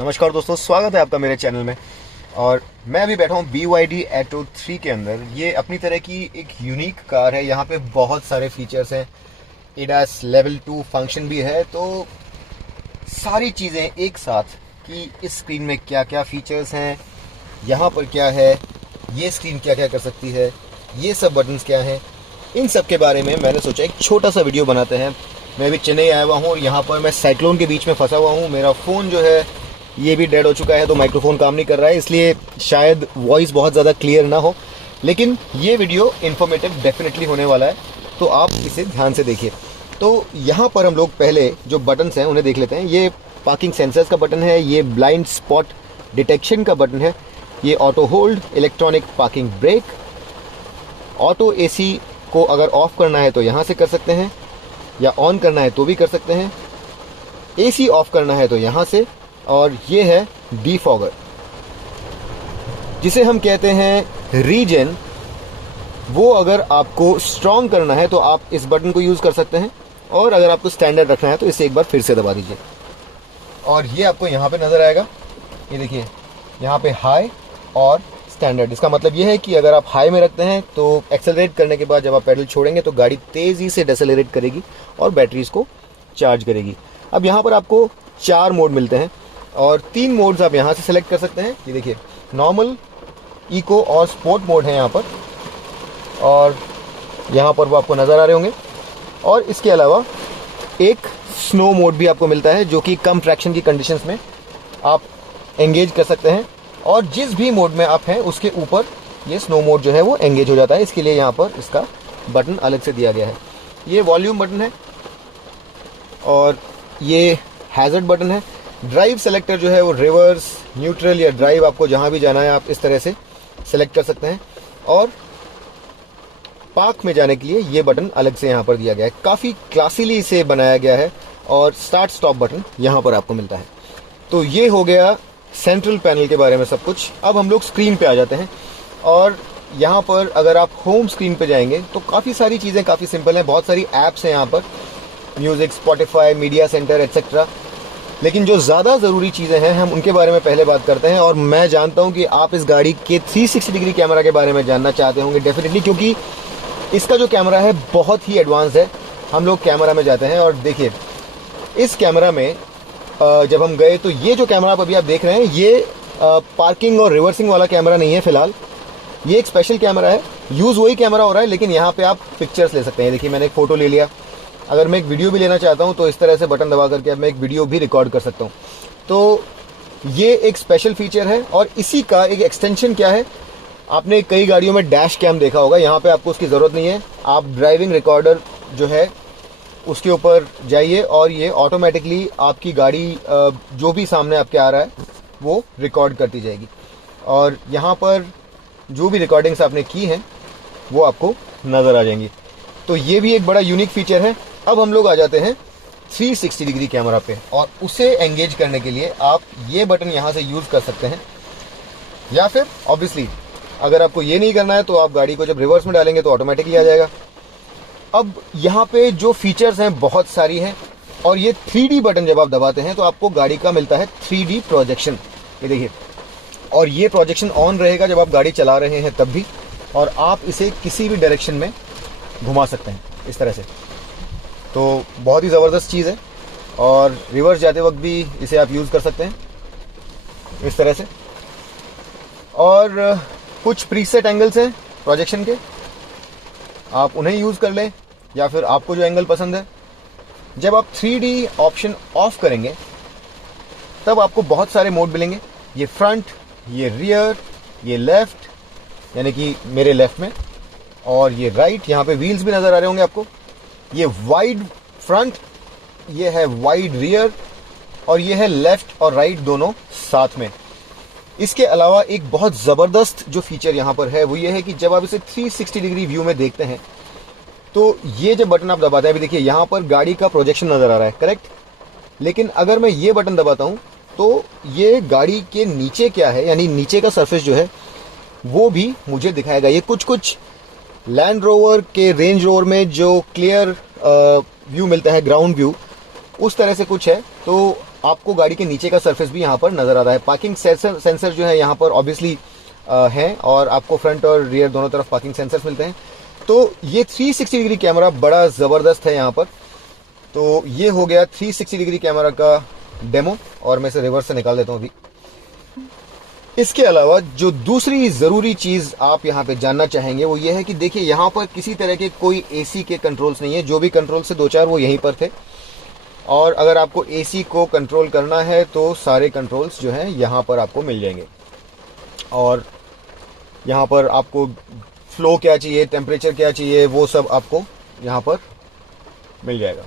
नमस्कार दोस्तों, स्वागत है आपका मेरे चैनल में। और मैं अभी बैठा हूँ BYD Atto 3 के अंदर। ये अपनी तरह की एक यूनिक कार है। यहाँ पे बहुत सारे फीचर्स हैं। ADAS लेवल 2 फंक्शन भी है। तो सारी चीज़ें एक साथ कि इस स्क्रीन में क्या क्या फीचर्स हैं, यहाँ पर क्या है, ये स्क्रीन क्या क्या कर सकती है, ये सब बटन्स क्या हैं, इन सब के बारे में मैंने सोचा एक छोटा सा वीडियो बनाते हैं। मैं अभी चेन्नई आया हुआ हूँ और यहाँ पर मैं साइक्लोन के बीच में फंसा हुआ हूँ। मेरा फ़ोन जो है ये भी डेड हो चुका है, तो माइक्रोफोन काम नहीं कर रहा है, इसलिए शायद वॉइस बहुत ज़्यादा क्लियर ना हो। लेकिन ये वीडियो इन्फॉर्मेटिव डेफिनेटली होने वाला है, तो आप इसे ध्यान से देखिए। तो यहाँ पर हम लोग पहले जो बटन्स हैं उन्हें देख लेते हैं। ये पार्किंग सेंसर्स का बटन है, ये ब्लाइंड स्पॉट डिटेक्शन का बटन है, ये auto hold, electronic parking brake, auto AC को अगर ऑफ करना है तो यहाँ से कर सकते हैं, या ऑन करना है तो भी कर सकते हैं, AC ऑफ करना है तो यहाँ से। और ये है डिफॉगर, जिसे हम कहते हैं रीजन। वो अगर आपको स्ट्रॉन्ग करना है तो आप इस बटन को यूज़ कर सकते हैं, और अगर आपको स्टैंडर्ड रखना है तो इसे एक बार फिर से दबा दीजिए और ये आपको यहाँ पे नज़र आएगा। ये देखिए, यहाँ पे हाई और स्टैंडर्ड। इसका मतलब ये है कि अगर आप हाई में रखते हैं तो एक्सेलरेट करने के बाद जब आप पेडल छोड़ेंगे तो गाड़ी तेज़ी से डिसेलरेट करेगी और बैटरीज को चार्ज करेगी। अब यहाँ पर आपको 4 मोड मिलते हैं और 3 मोड्स आप यहाँ से सेलेक्ट कर सकते हैं। ये देखिए, नॉर्मल, इको और स्पोर्ट मोड है यहाँ पर, और यहाँ पर वो आपको नज़र आ रहे होंगे। और इसके अलावा एक स्नो मोड भी आपको मिलता है, जो कि कम ट्रैक्शन की कंडीशंस में आप एंगेज कर सकते हैं, और जिस भी मोड में आप हैं उसके ऊपर ये स्नो मोड जो है वो एंगेज हो जाता है। इसके लिए यहाँ पर इसका बटन अलग से दिया गया है। ये वॉल्यूम बटन है और ये हैज़र्ड बटन है। ड्राइव सेलेक्टर जो है वो रिवर्स, न्यूट्रल या ड्राइव, आपको जहाँ भी जाना है आप इस तरह से सेलेक्ट कर सकते हैं। और पार्क में जाने के लिए ये बटन अलग से यहाँ पर दिया गया है। काफ़ी क्लासीली इसे बनाया गया है। और स्टार्ट स्टॉप बटन यहाँ पर आपको मिलता है। तो ये हो गया सेंट्रल पैनल के बारे में सब कुछ। अब हम लोग स्क्रीन पे आ जाते हैं, और यहाँ पर अगर आप होम स्क्रीन पे जाएंगे तो काफ़ी सारी चीज़ें काफ़ी सिंपल हैं। बहुत सारी ऐप्स हैं यहाँ पर, music, Spotify, media centre etcetera. लेकिन जो ज़्यादा ज़रूरी चीज़ें हैं हम उनके बारे में पहले बात करते हैं। और मैं जानता हूँ कि आप इस गाड़ी के 360 डिग्री कैमरा के बारे में जानना चाहते होंगे डेफिनेटली, क्योंकि इसका जो कैमरा है बहुत ही एडवांस है। हम लोग कैमरा में जाते हैं और देखिए, इस कैमरा में जब हम गए तो ये जो कैमरा आप अभी देख रहे हैं, ये पार्किंग और रिवर्सिंग वाला कैमरा नहीं है फिलहाल। ये एक स्पेशल कैमरा है। यूज़ वही कैमरा हो रहा है, लेकिन यहाँ पे आप पिक्चर्स ले सकते हैं। देखिए, मैंने एक फ़ोटो ले लिया। अगर मैं एक वीडियो भी लेना चाहता हूँ तो इस तरह से बटन दबा करके अब मैं एक वीडियो भी रिकॉर्ड कर सकता हूँ। तो ये एक स्पेशल फीचर है। और इसी का एक एक्सटेंशन क्या है, आपने कई गाड़ियों में डैश कैम देखा होगा, यहाँ पे आपको उसकी ज़रूरत नहीं है। आप ड्राइविंग रिकॉर्डर जो है उसके ऊपर जाइए और ये ऑटोमेटिकली आपकी गाड़ी जो भी सामने आपके आ रहा है वो रिकॉर्ड करती जाएगी। और यहाँ पर जो भी रिकॉर्डिंग्स आपने की हैं वो आपको नज़र आ जाएंगी। तो ये भी एक बड़ा यूनिक फीचर है। अब हम लोग आ जाते हैं 360 डिग्री कैमरा पे, और उसे एंगेज करने के लिए आप ये बटन यहाँ से यूज़ कर सकते हैं, या फिर ऑब्वियसली अगर आपको ये नहीं करना है तो आप गाड़ी को जब रिवर्स में डालेंगे तो ऑटोमेटिकली आ जाएगा। अब यहाँ पे जो फीचर्स हैं बहुत सारी हैं, और ये 3D बटन जब आप दबाते हैं तो आपको गाड़ी का मिलता है 3D प्रोजेक्शन। ये देखिए, और ये प्रोजेक्शन ऑन रहेगा जब आप गाड़ी चला रहे हैं तब भी, और आप इसे किसी भी डायरेक्शन में घुमा सकते हैं इस तरह से। तो बहुत ही ज़बरदस्त चीज़ है। और रिवर्स जाते वक्त भी इसे आप यूज़ कर सकते हैं इस तरह से। और कुछ प्रीसेट एंगल्स हैं प्रोजेक्शन के, आप उन्हें यूज़ कर लें, या फिर आपको जो एंगल पसंद है। जब आप 3D ऑप्शन ऑफ करेंगे तब आपको बहुत सारे मोड मिलेंगे। ये फ्रंट, ये रियर, ये लेफ्ट, यानी कि मेरे लेफ्ट में, और ये राइट। यहाँ पे व्हील्स भी नज़र आ रहे होंगे आपको। ये वाइड फ्रंट, ये है वाइड रियर, और ये है लेफ्ट और राइट दोनों साथ में। इसके अलावा एक बहुत ज़बरदस्त जो फीचर यहाँ पर है वो ये है कि जब आप इसे 360 डिग्री व्यू में देखते हैं तो ये जब बटन आप दबाते हैं, अभी देखिए यहाँ पर गाड़ी का प्रोजेक्शन नज़र आ रहा है, करेक्ट। लेकिन अगर मैं ये बटन दबाता हूँ तो ये गाड़ी के नीचे क्या है, यानी नीचे का सरफेस जो है वो भी मुझे दिखाएगा। ये कुछ लैंड रोवर के रेंज रोवर में जो क्लियर व्यू मिलता है, ग्राउंड व्यू, उस तरह से कुछ है। तो आपको गाड़ी के नीचे का सरफेस भी यहाँ पर नजर आता है। पार्किंग सेंसर जो है यहाँ पर ऑब्वियसली है, और आपको फ्रंट और रियर दोनों तरफ पार्किंग सेंसर्स मिलते हैं। तो ये 360 डिग्री कैमरा बड़ा ज़बरदस्त है यहाँ पर। तो ये हो गया 360 डिग्री कैमरा का डेमो, और मैं इसे रिवर्स से निकाल देता हूँ अभी। इसके अलावा जो दूसरी ज़रूरी चीज़ आप यहाँ पे जानना चाहेंगे वो ये है कि देखिए यहाँ पर किसी तरह के कोई एसी के कंट्रोल्स नहीं है। जो भी कंट्रोल से 2-4 वो यहीं पर थे, और अगर आपको एसी को कंट्रोल करना है तो सारे कंट्रोल्स जो हैं यहाँ पर आपको मिल जाएंगे। और यहाँ पर आपको फ्लो क्या चाहिए, टेम्परेचर क्या चाहिए, वो सब आपको यहाँ पर मिल जाएगा।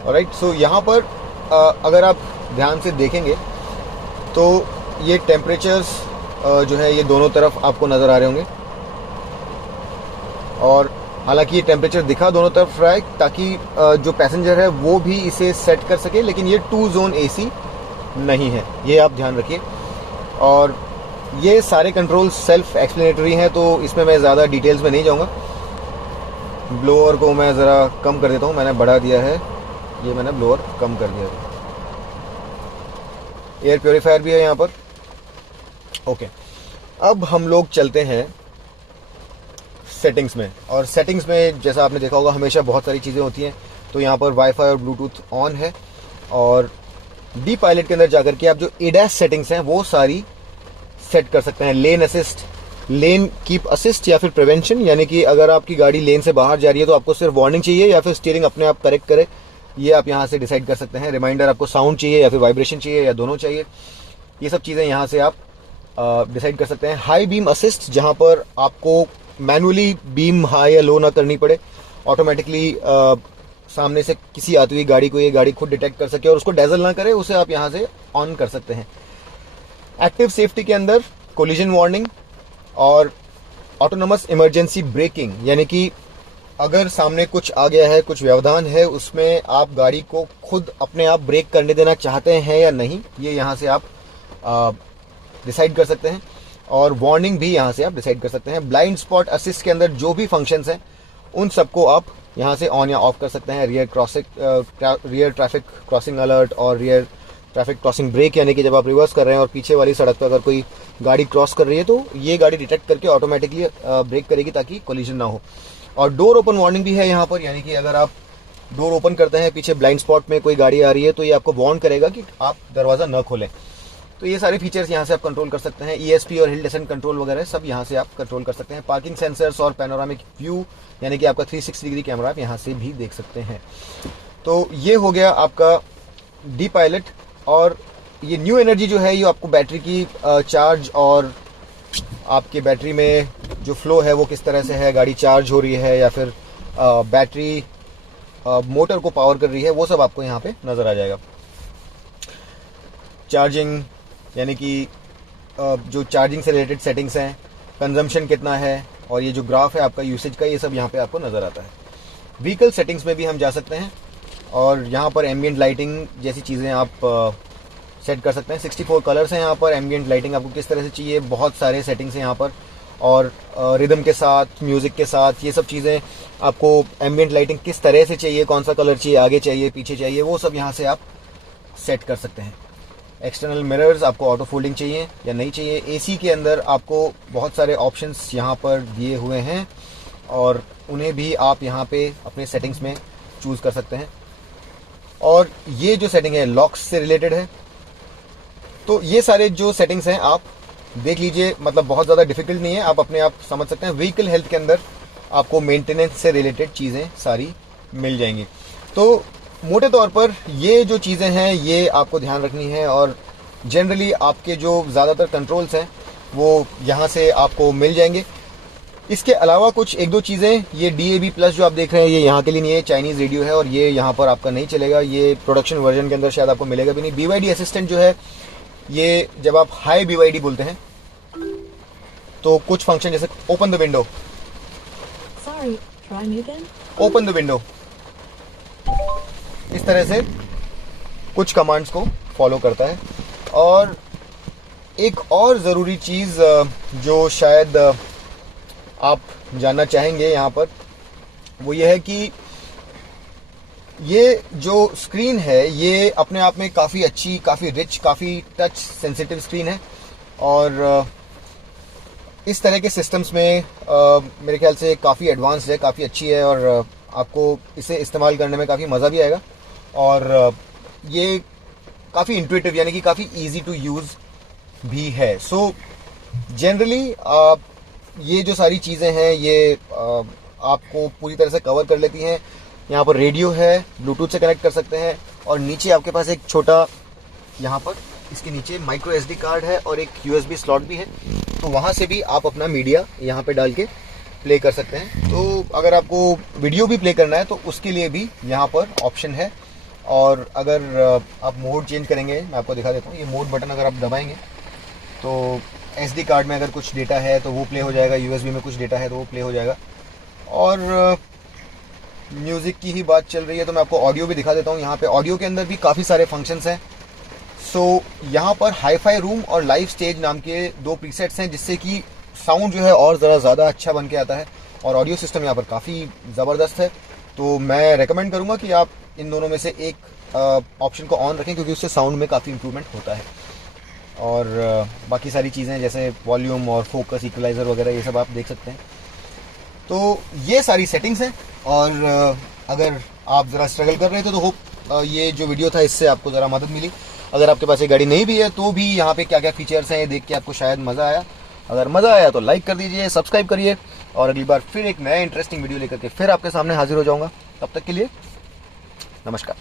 ऑलराइट, सो यहाँ पर अगर आप ध्यान से देखेंगे तो ये टेम्परेचर्स जो है ये दोनों तरफ आपको नज़र आ रहे होंगे। और हालांकि ये टेम्परेचर दिखा दोनों तरफ रहा है ताकि जो पैसेंजर है वो भी इसे सेट कर सके, लेकिन ये 2 जोन एसी नहीं है, ये आप ध्यान रखिए। और ये सारे कंट्रोल सेल्फ एक्सप्लेनेटरी हैं, तो इसमें मैं ज़्यादा डिटेल्स में नहीं जाऊँगा। ब्लोअर को मैं ज़रा कम कर देता हूँ, मैंने बढ़ा दिया है, ये मैंने ब्लोअर कम कर दिया है। एयर प्योरीफायर भी है यहाँ पर। ओके, अब हम लोग चलते हैं सेटिंग्स में। और सेटिंग्स में जैसा आपने देखा होगा हमेशा बहुत सारी चीज़ें होती हैं। तो यहाँ पर वाईफाई और ब्लूटूथ ऑन है, और डी पायलट के अंदर जाकर के आप जो एडैस सेटिंग्स हैं वो सारी सेट कर सकते हैं। लेन असिस्ट, लेन कीप असिस्ट, या फिर प्रिवेंशन, यानी कि अगर आपकी गाड़ी लेन से बाहर जा रही है तो आपको सिर्फ वार्निंग चाहिए या फिर स्टीयरिंग अपने आप करेक्ट करे, ये आप यहाँ से डिसाइड कर सकते हैं। रिमाइंडर, आपको साउंड चाहिए या फिर वाइब्रेशन चाहिए या दोनों चाहिए, ये सब चीज़ें यहाँ से आप डिसाइड कर सकते हैं। हाई बीम असिस्ट, जहाँ पर आपको मैनुअली बीम हाई या लो ना करनी पड़े, ऑटोमेटिकली सामने से किसी आती हुई गाड़ी को ये गाड़ी खुद डिटेक्ट कर सके और उसको डैजल ना करे, उसे आप यहाँ से ऑन कर सकते हैं। एक्टिव सेफ्टी के अंदर कोलिजन वार्निंग और ऑटोनोमस इमरजेंसी ब्रेकिंग, यानी कि अगर सामने कुछ आ गया है, कुछ व्यवधान है, उसमें आप गाड़ी को खुद अपने आप ब्रेक करने देना चाहते हैं या नहीं, ये यहाँ से आप डिसाइड कर सकते हैं। और वार्निंग भी यहाँ से आप डिसाइड कर सकते हैं। ब्लाइंड स्पॉट असिस्ट के अंदर जो भी फंक्शंस हैं उन सबको आप यहाँ से ऑन या ऑफ कर सकते हैं। रियर ट्रैफिक क्रॉसिंग अलर्ट और रियर ट्रैफिक क्रॉसिंग ब्रेक, यानी कि जब आप रिवर्स कर रहे हैं और पीछे वाली सड़क पर अगर कोई गाड़ी क्रॉस कर रही है तो ये गाड़ी डिटेक्ट करके ऑटोमेटिकली ब्रेक करेगी ताकि कोलिजन ना हो। और डोर ओपन वार्निंग भी है यहाँ पर, यानी कि अगर आप डोर ओपन करते हैं, पीछे ब्लाइंड स्पॉट में कोई गाड़ी आ रही है, तो ये आपको वार्न करेगा कि आप दरवाज़ा न खोलें। तो ये सारे फीचर्स यहाँ से आप कंट्रोल कर सकते हैं। ESP और हिल डिसेंट कंट्रोल वगैरह सब यहाँ से आप कंट्रोल कर सकते हैं। पार्किंग सेंसर्स और पैनोरामिक व्यू, यानी कि आपका 360 डिग्री कैमरा आप यहाँ से भी देख सकते हैं। तो ये हो गया आपका डी पायलट। और ये न्यू एनर्जी जो है ये आपको बैटरी की चार्ज और आपके बैटरी में जो फ्लो है वो किस तरह से है, गाड़ी चार्ज हो रही है या फिर बैटरी मोटर को पावर कर रही है, वो सब आपको यहाँ पे नज़र आ जाएगा। चार्जिंग, यानी कि जो चार्जिंग से रिलेटेड सेटिंग्स हैं, कंजम्पशन कितना है, और ये जो ग्राफ है आपका यूसेज का, ये सब यहाँ पे आपको नज़र आता है। व्हीकल सेटिंग्स में भी हम जा सकते हैं और यहाँ पर एम्बियंट लाइटिंग जैसी चीज़ें आप सेट कर सकते हैं। 64 कलर्स हैं यहाँ पर। एम्बियंट लाइटिंग आपको किस तरह से चाहिए, बहुत सारे सेटिंग्स हैं यहाँ पर। और रिदम के साथ, म्यूज़िक के साथ, ये सब चीज़ें आपको एम्बियंट लाइटिंग किस तरह से चाहिए, कौन सा कलर चाहिए, आगे चाहिए, पीछे चाहिए, वो सब यहाँ से आप सेट कर सकते हैं। एक्सटर्नल मिरर्स, आपको ऑटो फोल्डिंग चाहिए या नहीं चाहिए। एसी के अंदर आपको बहुत सारे ऑप्शंस यहाँ पर दिए हुए हैं और उन्हें भी आप यहाँ पे अपने सेटिंग्स में चूज़ कर सकते हैं। और ये जो सेटिंग है लॉक्स से रिलेटेड है, तो ये सारे जो सेटिंग्स हैं आप देख लीजिए, मतलब बहुत ज़्यादा डिफिकल्ट नहीं है, आप अपने आप समझ सकते हैं। व्हीकल हेल्थ के अंदर आपको मेंटेनेंस से रिलेटेड चीज़ें सारी मिल जाएंगी। तो मोटे तौर पर ये जो चीज़ें हैं ये आपको ध्यान रखनी है, और जनरली आपके जो ज़्यादातर कंट्रोल्स हैं वो यहाँ से आपको मिल जाएंगे। इसके अलावा कुछ एक दो चीज़ें, ये DAB+ जो आप देख रहे हैं ये यहाँ के लिए नहीं है, चाइनीज़ रेडियो है और ये यहाँ पर आपका नहीं चलेगा, ये प्रोडक्शन वर्जन के अंदर शायद आपको मिलेगा भी नहीं। BYD असिस्टेंट जो है, ये जब आप हाई BYD बोलते हैं तो कुछ फंक्शन जैसे open the window, open the window, इस तरह से कुछ कमांड्स को फॉलो करता है। और एक और ज़रूरी चीज़ जो शायद आप जानना चाहेंगे यहाँ पर, वो ये है कि ये जो स्क्रीन है ये अपने आप में काफ़ी अच्छी, काफ़ी रिच, काफ़ी टच सेंसिटिव स्क्रीन है। और इस तरह के सिस्टम्स में मेरे ख्याल से काफ़ी एडवांस्ड है, काफ़ी अच्छी है, और आपको इसे इस्तेमाल करने में काफ़ी मज़ा भी आएगा। और ये काफ़ी इंट्यूटिव यानी कि काफ़ी इजी टू यूज़ भी है। सो जनरली ये जो सारी चीज़ें हैं ये आपको पूरी तरह से कवर कर लेती हैं। यहाँ पर रेडियो है, ब्लूटूथ से कनेक्ट कर सकते हैं, और नीचे आपके पास एक छोटा, यहाँ पर इसके नीचे माइक्रो एसडी कार्ड है और एक यूएसबी स्लॉट भी है, तो वहाँ से भी आप अपना मीडिया यहाँ पे डाल के प्ले कर सकते हैं। तो अगर आपको वीडियो भी प्ले करना है तो उसके लिए भी यहाँ पर ऑप्शन है। और अगर आप मोड चेंज करेंगे, मैं आपको दिखा देता हूँ, ये मोड बटन अगर आप दबाएंगे तो एसडी कार्ड में अगर कुछ डेटा है तो वो प्ले हो जाएगा, यूएसबी में कुछ डेटा है तो वो प्ले हो जाएगा। और म्यूज़िक की ही बात चल रही है तो मैं आपको ऑडियो भी दिखा देता हूँ। यहाँ पे ऑडियो के अंदर भी काफ़ी सारे फंक्शंस हैं। सो यहाँ पर हाई-फाई रूम और लाइव स्टेज नाम के 2 प्रीसेट्स हैं, जिससे कि साउंड जो है और ज़्यादा अच्छा बन के आता है। और ऑडियो सिस्टम यहाँ पर काफ़ी ज़बरदस्त है, तो मैं रेकमेंड करूँगा कि आप इन दोनों में से एक ऑप्शन को ऑन रखें, क्योंकि उससे साउंड में काफ़ी इंप्रूवमेंट होता है। और बाकी सारी चीज़ें जैसे वॉल्यूम और फोकस, इक्वलाइज़र वगैरह, ये सब आप देख सकते हैं। तो ये सारी सेटिंग्स हैं। और अगर आप ज़रा स्ट्रगल कर रहे थे तो होप ये जो वीडियो था इससे आपको ज़रा मदद मिली। अगर आपके पास ये गाड़ी नहीं भी है तो भी यहाँ पे क्या क्या फीचर्स हैं ये देख के आपको शायद मज़ा आया। अगर मज़ा आया तो लाइक कर दीजिए, सब्सक्राइब करिए, और अगली बार फिर एक नया इंटरेस्टिंग वीडियो लेकर के फिर आपके सामने हाजिर हो जाऊँगा। तब तक के लिए नमस्कार।